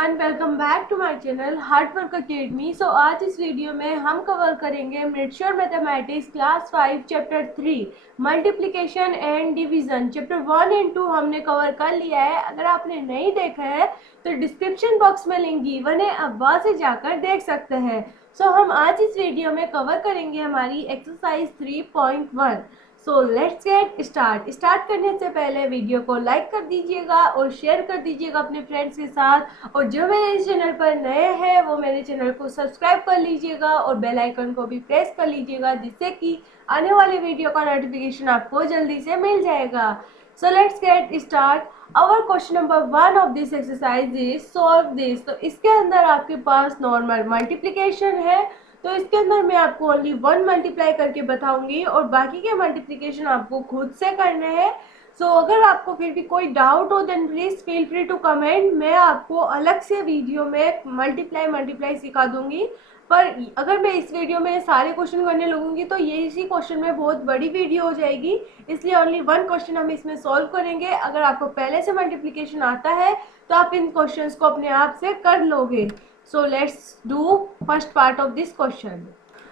Everyone, welcome back to my channel hard work academy. So आज इस video में हम कवर करेंगे mature mathematics class 5 chapter 3 multiplication and division. Chapter 1 and 2 हमने cover कर लिया है। अगर आपने नहीं देखा है तो डिस्क्रिप्शन बॉक्स में लिंक गिवन है, आप वहाँ से जाकर देख सकते हैं। सो हम आज इस वीडियो में कवर करेंगे हमारी exercise 3.1। So let's get start करने से पहले वीडियो को लाइक कर दीजिएगा और शेयर कर दीजिएगा अपने फ्रेंड्स के साथ। और जो मेरे इस चैनल पर नए हैं वो मेरे चैनल को सब्सक्राइब कर लीजिएगा और बेल आइकन को भी प्रेस कर लीजिएगा, जिससे कि आने वाले वीडियो का नोटिफिकेशन आपको जल्दी से मिल जाएगा। So let's get start. Our question number 1 of this exercise is solve this. तो इसके अंदर आपके पास नॉर्मल मल्टीप्लिकेशन है, तो इसके अंदर मैं आपको ओनली 1 मल्टीप्लाई करके बताऊंगी और बाकी के मल्टीप्लिकेशन आपको खुद से करने हैं। सो अगर आपको फिर भी कोई डाउट हो then please feel free to comment. मैं आपको अलग से वीडियो में मल्टीप्लाई सिखा दूंगी, पर अगर मैं इस वीडियो में सारे क्वेश्चन करने लगूंगी तो ये इसी क्वेश्चन में बहुत बड़ी वीडियो हो जाएगी, इसलिए ओनली 1 क्वेश्चन हम इसमें सॉल्व करेंगे। अगर आपको पहले से मल्टीप्लिकेशन आता है तो आप इन क्वेश्चंस को अपने आप से कर लोगे। So let's do first part of this question.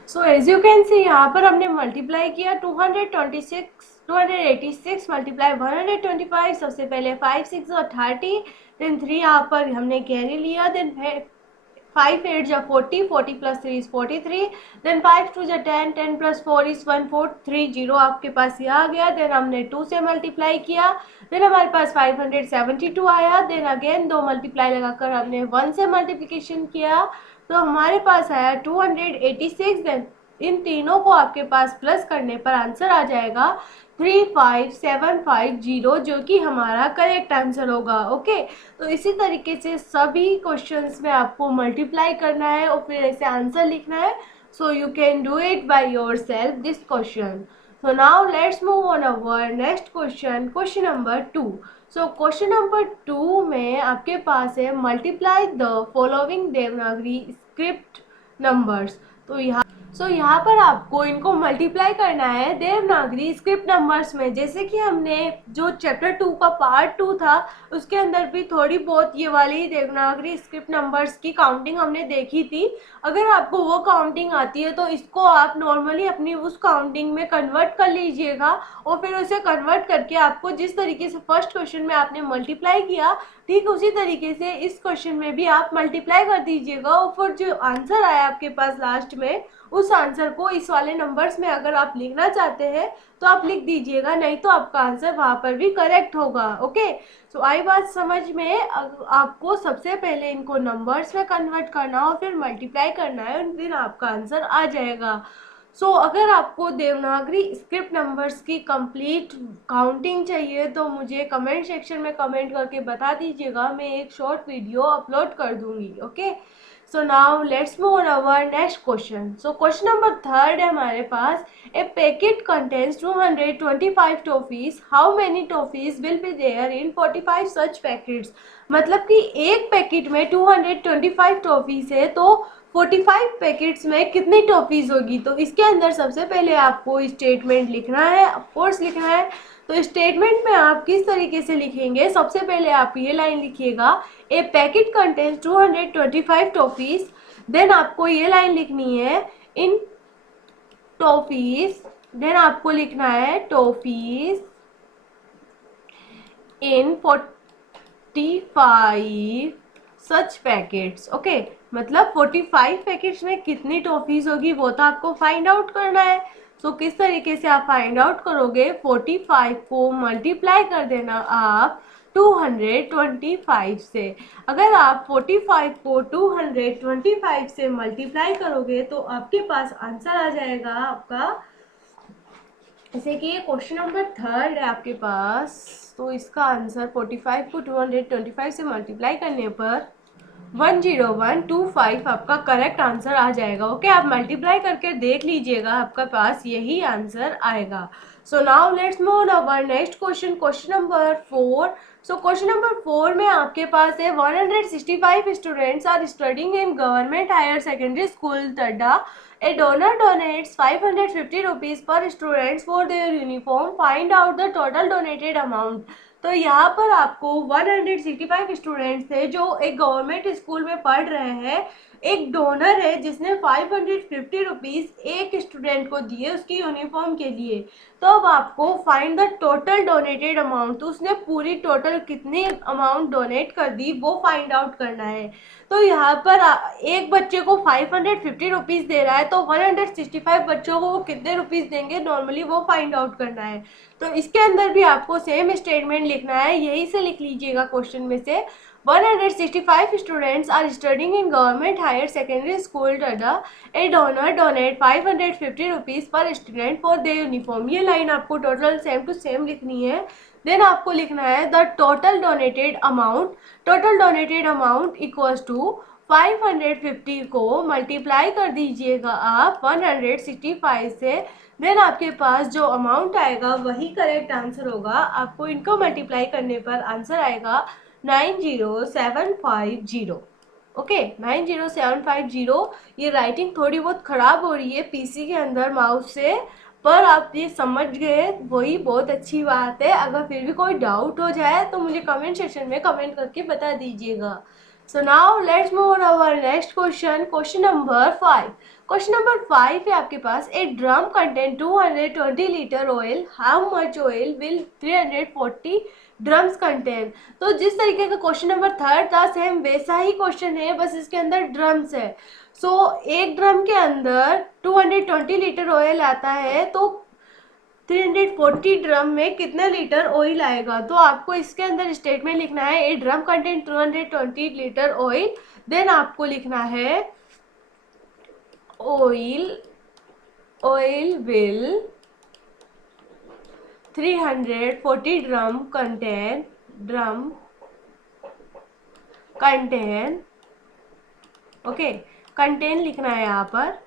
So as you can see, यहाँ पर हमने मल्टीप्लाई किया 286 मल्टीप्लाई 125। सबसे पहले 5 6 और 30, देन 3 यहाँ पर हमने कैरी लिया, देन 5 8 जा 40, 40 प्लस 3 इज 43, देन 5 2 जा 10, 10 प्लस 4 इज 1430 आपके पास ये आ गया। देन हमने 2 से मल्टीप्लाई किया, देन हमारे पास 572 आया। देन अगेन 2 मल्टीप्लाई लगाकर हमने 1 से मल्टीप्लिकेशन किया तो हमारे पास आया 286। देन इन तीनों को आपके पास प्लस करने पर आंसर आ जाएगा 35750, जो कि हमारा करेक्ट आंसर होगा। ओके, तो इसी तरीके से सभी क्वेश्चंस में आपको मल्टीप्लाई करना है और फिर ऐसे आंसर लिखना है। So you can do it by yourself this question. So now let's move on our next question, question number 2. So question number 2 में आपके पास है multiply the following Devanagari script numbers. तो यहाँ पर आपको इनको मल्टीप्लाई करना है देवनागरी स्क्रिप्ट नंबर्स में। जैसे कि हमने जो चैप्टर 2 का पार्ट 2 था उसके अंदर भी थोड़ी बहुत ये वाली देवनागरी स्क्रिप्ट नंबर्स की काउंटिंग हमने देखी थी। अगर आपको वो काउंटिंग आती है तो इसको आप नॉर्मली अपनी उस काउंटिंग में कन्वर्ट कर लीजिएगा और फिर उसे कन्वर्ट करके आपको जिस तरीके से फर्स्ट क्वेश्चन में आपने मल्टीप्लाई किया ठीक उसी तरीके से इस क्वेश्चन में भी आप मल्टीप्लाई कर दीजिएगा और फिर जो आंसर आया आपके पास लास्ट में उस आंसर को इस वाले नंबर्स में अगर आप लिखना चाहते हैं तो आप लिख दीजिएगा, नहीं तो आपका आंसर वहाँ पर भी करेक्ट होगा। ओके, सो आई बात समझ में। आपको सबसे पहले इनको नंबर्स में कन्वर्ट करना और फिर मल्टीप्लाई करना है और फिर आपका आंसर आ जाएगा। सो अगर आपको देवनागरी स्क्रिप्ट नंबर्स की कंप्लीट काउंटिंग चाहिए तो मुझे कमेंट सेक्शन में कमेंट करके बता दीजिएगा, मैं एक शॉर्ट वीडियो अपलोड कर दूंगी। Okay, so now let's move on our next question. So question number 3 है हमारे पास। A packet contains 225 toffees, how many toffees will be there in 45 such packets. मतलब कि एक पैकेट में 225 टॉफीज है तो 45 पैकेट्स में कितनी टॉफीज होगी। तो इसके अंदर सबसे पहले आपको स्टेटमेंट लिखना है, ऑफकोर्स लिखना है। तो स्टेटमेंट में आप किस तरीके से लिखेंगे, सबसे पहले आप ये लाइन लिखिएगा, ए पैकेट कंटेन्स 225 टॉफीज। देन आपको ये लाइन लिखनी है इन टॉफीज, देन आपको लिखना है टॉफीज इन 45 सच पैकेट्स। ओके, मतलब 45 पैकेट्स में कितनी टॉफीज होगी वो तो आपको फाइंड आउट करना है। सो किस तरीके से आप फाइंड आउट करोगे, 45 को मल्टीप्लाई कर देना आप 225 से। अगर आप 45 को 225 से मल्टीप्लाई करोगे तो आपके पास आंसर आ जाएगा आपका, जैसे कि ये क्वेश्चन नंबर 3 है आपके पास, तो इसका आंसर 45 को 225 से मल्टीप्लाई करने पर 10125 आपका करेक्ट आंसर आ जाएगा। ओके, आप मल्टीप्लाई करके देख लीजिएगा, आपका पास यही आंसर आएगा। So now let's move on our next question, question number 4। So question number 4 में आपके पास है 165 students are studying in government higher secondary school Tadda. A donor donates 550 rupees per student for their uniform. Find out the total donated amount. तो यहाँ पर आपको 165 students थे जो एक गवर्नमेंट स्कूल में पढ़ रहे हैं। एक डोनर है जिसने 550 रुपीज़ एक स्टूडेंट को दिए उसकी यूनिफॉर्म के लिए। तो अब आपको find the total donated amount, तो उसने पूरी टोटल कितनी अमाउंट डोनेट कर दी वो फाइंड आउट करना है। तो यहाँ पर एक बच्चे को 550 रुपीज़ दे रहा है, तो 165 बच्चों को वो कितने रुपीज़ देंगे नॉर्मली वो फाइंड आउट करना है। तो इसके अंदर भी आपको सेम स्टेटमेंट लिखना है, यही से लिख लीजिएगा क्वेश्चन में से। 165 students are studying in government higher secondary school Tada. A donor donate 550 rupees per student for their uniform. ये लाइन आपको टोटल सेम टू सेम लिखनी है। देन आपको लिखना है the total donated amount equals to 550 को मल्टीप्लाई कर दीजिएगा आप 165 से। देन आपके पास जो अमाउंट आएगा वही करेक्ट आंसर होगा। आपको इनको मल्टीप्लाई करने पर आंसर आएगा 90750। ओके 90750। ये राइटिंग थोड़ी बहुत ख़राब हो रही है पीसी के अंदर माउस से, पर आप ये समझ गए वही बहुत अच्छी बात है। अगर फिर भी कोई डाउट हो जाए तो मुझे कमेंट सेक्शन में कमेंट करके बता दीजिएगा। So now let's move on our next question. Question number 5. Question number 5 है आपके पास। A drum contain 220 liter oil. How much oil will 340 drums contain? तो जिस तरीके का क्वेश्चन नंबर 3 था सेम वैसा ही क्वेश्चन है, बस इसके अंदर ड्रम्स है। सो एक ड्रम के अंदर 220 लीटर ऑयल आता है, तो 340 ड्रम में कितने लीटर ऑयल आएगा? तो आपको इसके अंदर स्टेटमेंट लिखना है a drum contain 220 litre oil. Then आपको लिखना है oil will 340 drum contain okay contain लिखना है यहाँ पर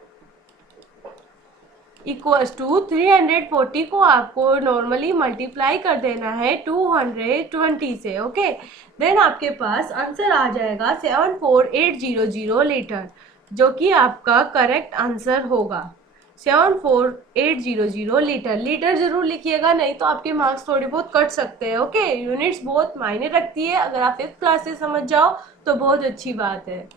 इक्वल्स टू 340 को आपको नॉर्मली मल्टीप्लाई कर देना है 220 से। ओके देन आपके पास आंसर आ जाएगा 74800 लीटर, जो कि आपका करेक्ट आंसर होगा। 74800 लीटर। लीटर जरूर लिखिएगा, नहीं तो आपके मार्क्स थोड़े बहुत कट सकते हैं। ओके यूनिट्स बहुत मायने रखती है, अगर आप 5th क्लास से समझ जाओ तो बहुत अच्छी बात है।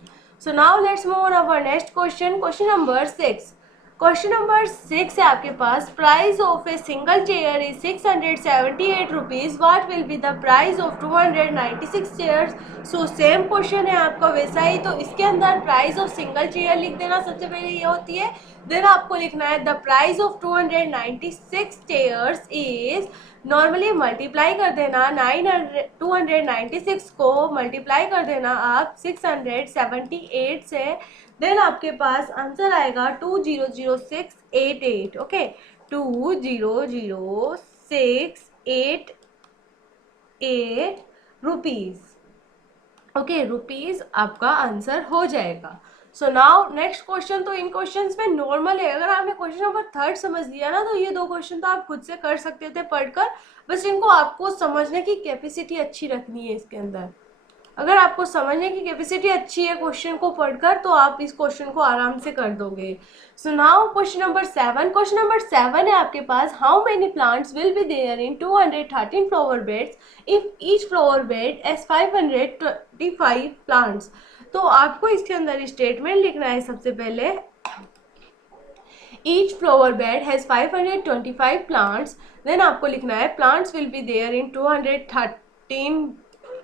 So now let's move on our next question. Question number 6। Question number 6 है आपके पास। Price of a single chair is 678 rupees. What will be the price of 296 chairs? So same question है आपका वैसा ही। तो इसके अंदर प्राइस ऑफ सिंगल चेयर लिख देना, सबसे पहले ये होती है। देन आपको लिखना है the price of 296 chairs is, normally multiply कर देना 296 को मल्टीप्लाई कर देना आप 678 से। देन आपके पास आंसर आएगा 200688। Okay 200688 rupees. ओके रुपीज आपका आंसर हो जाएगा। So now next question. तो इन क्वेश्चंस में नॉर्मल है, अगर आपने क्वेश्चन नंबर 3 समझ लिया ना तो ये 2 क्वेश्चन तो आप खुद से कर सकते थे पढ़कर, बस इनको आपको समझने की कैपेसिटी अच्छी रखनी है इसके अंदर। अगर आपको समझने की कैपेसिटी अच्छी है क्वेश्चन को पढ़कर तो आप इस क्वेश्चन को आराम से कर दोगे। So now question number 7। Question number 7 है आपके पास। How many plants will be there in 213 flower beds if each flower bed has 525 plants? तो आपको इसके अंदर स्टेटमेंट लिखना है सबसे पहले। Each flower bed has 525 plants. Then आपको लिखना है plants will be there in 213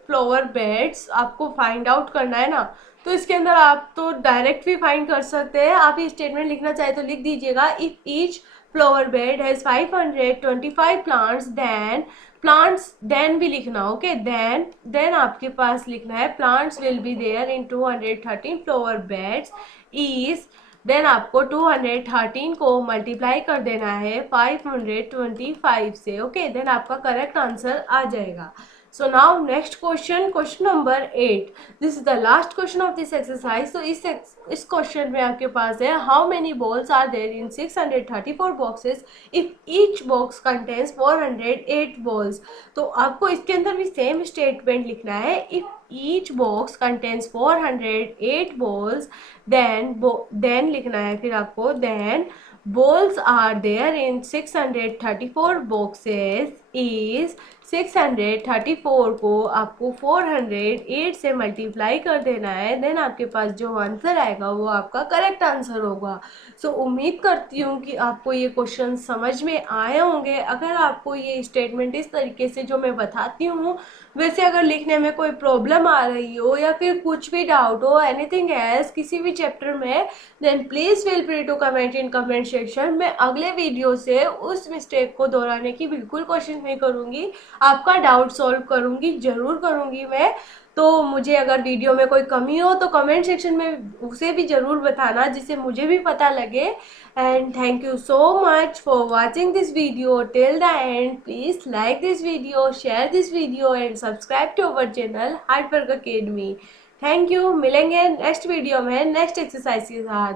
flower beds. आपको फाइंड आउट करना है ना, तो इसके अंदर आप तो डायरेक्ट भी फाइंड कर सकते हैं। आप ये स्टेटमेंट लिखना चाहे तो लिख दीजिएगा if each flower bed has 525 plants then plants then भी लिखना। ओके देन आपके पास लिखना है plants will be there in 213 flower beds is. Then आपको 213 को मल्टीप्लाई कर देना है 525 से। ओके देन आपका करेक्ट आंसर आ जाएगा। So now next question, question number 8. This is the last question of this exercise. So इस question में आपके पास है how many balls are there in 634 boxes if each box contains 408 balls? तो आपको इसके अंदर भी सेम स्टेटमेंट लिखना है। if each box contains 408 balls then लिखना है फिर आपको then balls are there in 634 boxes is 634 को आपको 408 से मल्टीप्लाई कर देना है, देन आपके पास जो आंसर आएगा वो आपका करेक्ट आंसर होगा। सो उम्मीद करती हूँ कि आपको ये क्वेश्चन समझ में आए होंगे। अगर आपको ये स्टेटमेंट इस तरीके से जो मैं बताती हूँ वैसे अगर लिखने में कोई प्रॉब्लम आ रही हो या फिर कुछ भी डाउट हो एनीथिंग एल्स किसी भी चैप्टर में, then please feel free to comment in comment section. मैं अगले वीडियो से उस मिस्टेक को दोहराने की बिल्कुल कोशिश नहीं करूँगी, आपका डाउट सॉल्व करूँगी, ज़रूर करूँगी मैं। तो मुझे अगर वीडियो में कोई कमी हो तो कमेंट सेक्शन में उसे भी ज़रूर बताना, जिससे मुझे भी पता लगे। And thank you so much for watching this video till the end. Please like this video, share this video and subscribe to our channel Hard Work Academy. Thank you. मिलेंगे नेक्स्ट वीडियो में next exercise के साथ.